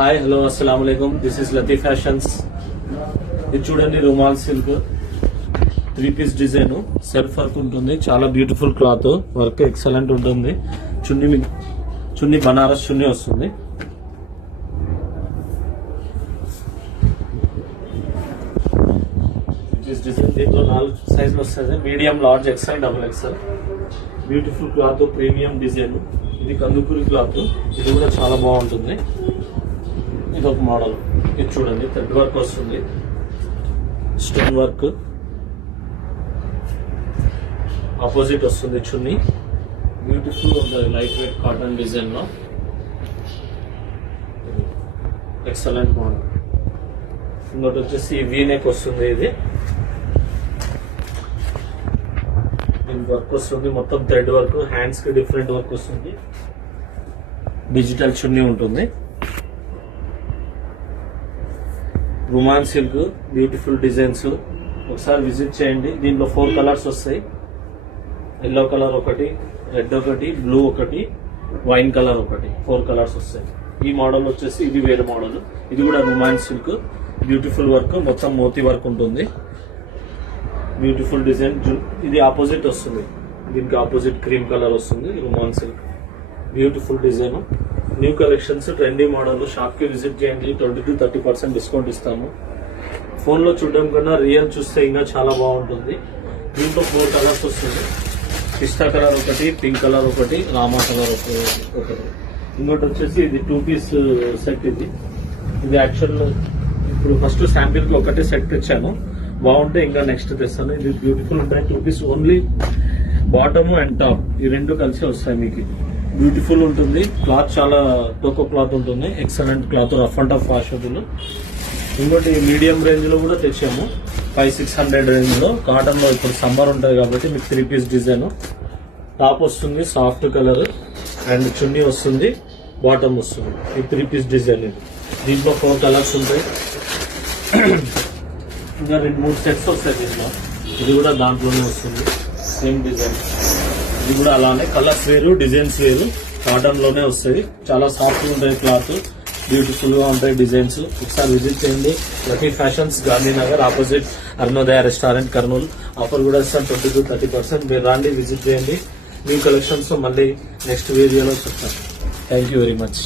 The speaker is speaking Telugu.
హాయ్ హలో అస్సలాము అలైకుం. This is Latif fashions. ఇది చూడండి రుమాల్ silk 3 piece design, self work ఉంటుంది. చాలా బ్యూటిఫుల్ క్లాత్, వర్క్ ఎక్సలెంట్ ఉంటుంది. చున్నీ బనారస్ చున్నీ వస్తుంది. డిజైన్ దీంట్లో 4 సైజులు వస్తాయి. Medium, large, XL, double XL. Beautiful cloth, premium design. ఇది కందుకూరి క్లాత్, ఇది కూడా చాలా బాగుంటుంది. ఇది ఒక మోడల్. ఇది చూడండి థ్రెడ్ వర్క్ వస్తుంది, స్టోన్ వర్క్, ఆపోజిట్ వస్తుంది చున్నీ. బ్యూటిఫుల్ ఉంటుంది, లైట్ వెయిట్ కాటన్ డిజైన్ లో ఎక్సలెంట్ మోడల్. ఇంకోటి వచ్చేసి వీ నెక్ వస్తుంది. ఇది దీనికి వర్క్ వస్తుంది, మొత్తం థ్రెడ్ వర్క్. హ్యాండ్స్ కి డిఫరెంట్ వర్క్ వస్తుంది. డిజిటల్ చున్నీ ఉంటుంది. రుమాన్ సిల్క్, బ్యూటిఫుల్ డిజైన్స్. ఒకసారి విజిట్ చేయండి. దీంట్లో 4 కలర్స్ వస్తాయి. ఎల్లో కలర్ ఒకటి, రెడ్ ఒకటి, బ్లూ ఒకటి, వైన్ కలర్ ఒకటి. 4 కలర్స్ వస్తాయి. ఈ మోడల్ వచ్చేసి ఇది వేరే మోడల్. ఇది కూడా రుమాన్ సిల్క్, బ్యూటిఫుల్ వర్క్, మొత్తం మోతీ వర్క్ ఉంటుంది. Beautiful design. ఇది ఆపోజిట్ వస్తుంది, దీనికి ఆపోజిట్ క్రీమ్ కలర్ వస్తుంది. రుమాన్ silk beautiful design. New collections, trendy model. Shop కి విజిట్ చేయండి, 20-30% డిస్కౌంట్ ఇస్తాము. ఫోన్ లో చూడడం కన్నా రియల్ చూస్తే ఇంకా చాలా బాగుంటుంది. దీంట్లో 4 కలర్స్ వస్తుంది. పిస్తా కలర్ ఒకటి, పింక్ కలర్ ఒకటి, రామా కలర్ ఒకటి. ఇంకోటి వచ్చేసి ఇది 2 పీస్ సెట్. ఇది యాక్చువల్ ఇప్పుడు ఫస్ట్ శాంపిల్ కి ఒకటే సెట్ తెచ్చాను. బాగుంటే ఇంకా నెక్స్ట్ తెస్తాను. ఇది బ్యూటిఫుల్ ఉంటాయి. 2 piece only. Bottom and top ఈ రెండు కలిసి వస్తాయి మీకు. బ్యూటిఫుల్ ఉంటుంది. క్లాత్ చాలా టోకో క్లాత్ ఉంటుంది. Excellent cloth, rough and tough washable. ఇంకోటి మీడియం రేంజ్ లో కూడా తెచ్చాము, 500-600 రేంజ్ లో. కాటన్ లో ఇప్పుడు సమ్మర్ ఉంటుంది కాబట్టి మీకు 3 పీస్ డిజైన్. టాప్ వస్తుంది సాఫ్ట్ కలర్, అండ్ చున్నీ వస్తుంది, బాటమ్ వస్తుంది. ఈ 3 పీస్ డిజైన్. ఇది దీంట్లో 4 కలర్స్ ఉంటాయి. ఇంకా 2-3 సెట్స్ వస్తాయి దీంట్లో. ఇది కూడా దాంట్లోనే వస్తుంది, సేమ్ డిజైన్. ఇది కూడా అలానే కలర్స్ వేరు, డిజైన్స్ వేరు. కాటన్ లోనే వస్తాయి. చాలా సాఫ్ట్ ఉంటాయి క్లాత్, బ్యూటిఫుల్ గా ఉంటాయి డిజైన్స్. ఒకసారి విజిట్ చేయండి. Latif fashions, Gandhinagar, opposite Arunodaya restaurant, Kurnool. Offer కూడా ఇస్తాను 20-30%. మీరు రండి, విజిట్ చేయండి. న్యూ కలెక్షన్స్ మళ్ళీ నెక్స్ట్ వీడియోలో చెప్తాను. Thank you very much.